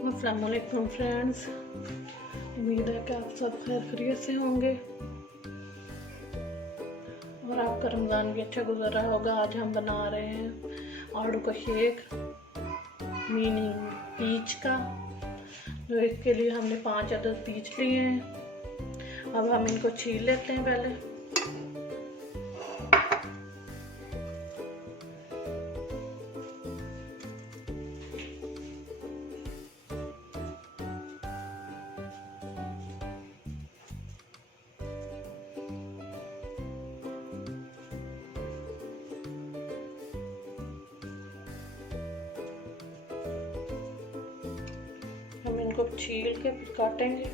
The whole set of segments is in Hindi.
अस्सलाम वालेकुम फ्रेंड्स, उम्मीद है कि आप सब खैर खैरियत से होंगे और आपका रमज़ान भी अच्छा गुजर रहा होगा। आज हम बना रहे हैं आड़ू का शेक, मीनिंग पीच का। तो इसके लिए हमने 5 अदद पीच लिए हैं। अब हम इनको छील लेते हैं पहले। हम इनको छील के फिर काटेंगे।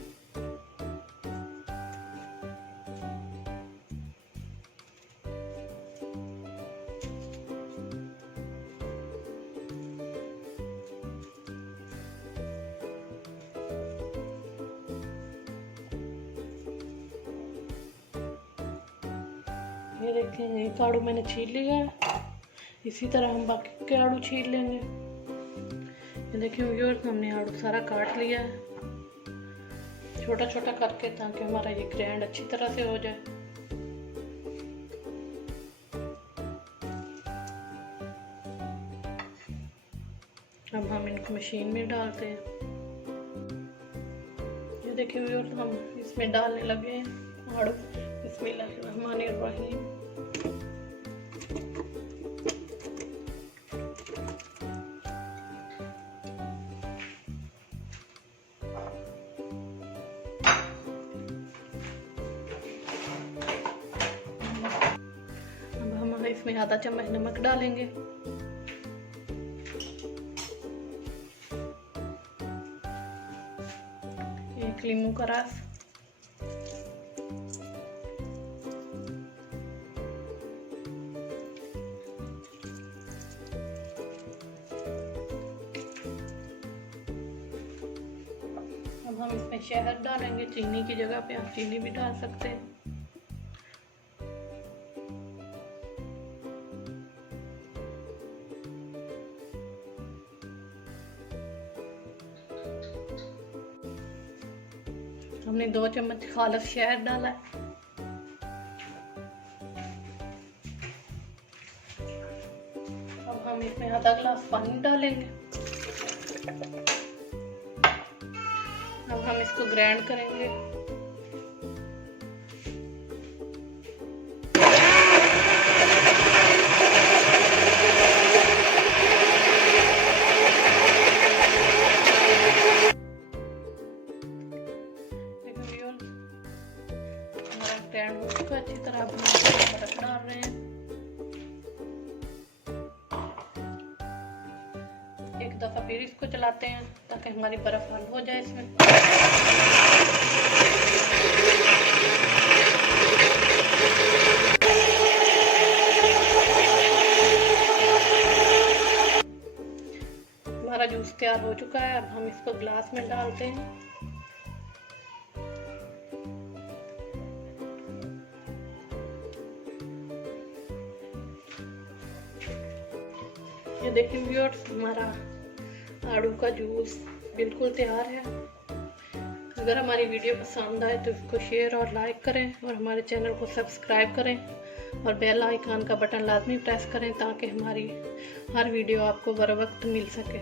ये देखें, एक आड़ू मैंने छील लिया है। इसी तरह हम बाकी के आड़ू छील लेंगे। ये देखिए व्यूअर्स, हमने आड़ू सारा काट लिया है छोटा छोटा करके, ताकि हमारा ये ग्राइंड अच्छी तरह से हो जाए। अब हम इनको मशीन में डालते हैं। ये देखिए व्यूअर्स, हम इसमें डालने लगे हैं आड़ू। बिस्मिल्लाहिर्रहमानिर्रहीम। इसमें आधा चम्मच नमक डालेंगे। एक नींबू का रस, अब हम इसमें शहद डालेंगे। चीनी की जगह पे आप चीनी भी डाल सकते हैं। हमने 2 चम्मच खालिस शहद डाला है। अब हम इसमें आधा गिलास पानी डालेंगे। अब हम इसको ग्राइंड करेंगे। ग्राइंड हो चुका अच्छी तरह। अब हम बर्फ डाल रहे हैं। एक दफा फिर इसको चलाते हैं ताकि हमारी बर्फ हल हो जाए इसमें। हमारा जूस तैयार हो चुका है। अब हम इसको ग्लास में डालते हैं। ये देखिए व्यूअर्स, हमारा आड़ू का जूस बिल्कुल तैयार है। अगर हमारी वीडियो पसंद आए तो इसको शेयर और लाइक करें और हमारे चैनल को सब्सक्राइब करें और बेल आइकन का बटन लाजमी प्रेस करें ताकि हमारी हर वीडियो आपको बर वक्त मिल सके।